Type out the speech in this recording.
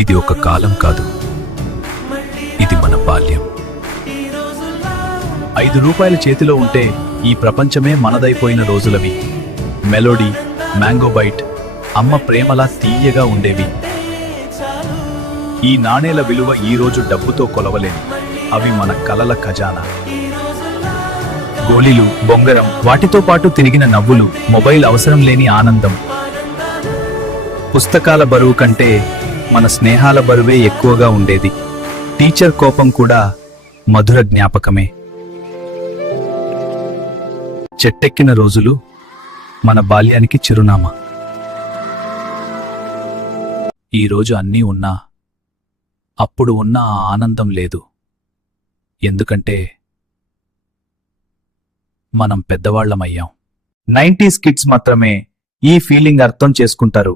ఇది ఒక కాలం కాదు, ఇది మన బాల్యం. 5 రూపాయల చేతిలో ఉంటే ఈ ప్రపంచమే మనదైపోయిన రోజులవి. మెలోడీ, మ్యాంగో బైట్, అమ్మ ప్రేమలా తీయగా ఉండేవి. ఈ నాణేల విలువ ఈ రోజు డబ్బుతో కొలవలేం. అవి మన కలల ఖజానా. గోళీలు, బొంగరం, వాటితో పాటు తిరిగిన నవ్వులు, మొబైల్ అవసరం లేని ఆనందం. పుస్తకాల బరువు కంటే మన స్నేహాల బరువే ఎక్కువగా ఉండేది. టీచర్ కోపం కూడా మధుర జ్ఞాపకమే. చెట్టెక్కిన రోజులు మన బాల్యానికి చిరునామా. ఈరోజు అన్నీ ఉన్నా అప్పుడు ఉన్న ఆ ఆనందం లేదు. ఎందుకంటే మనం పెద్దవాళ్లమయ్యాం. 90s కిడ్స్ మాత్రమే ఈ ఫీలింగ్ అర్థం చేసుకుంటారు.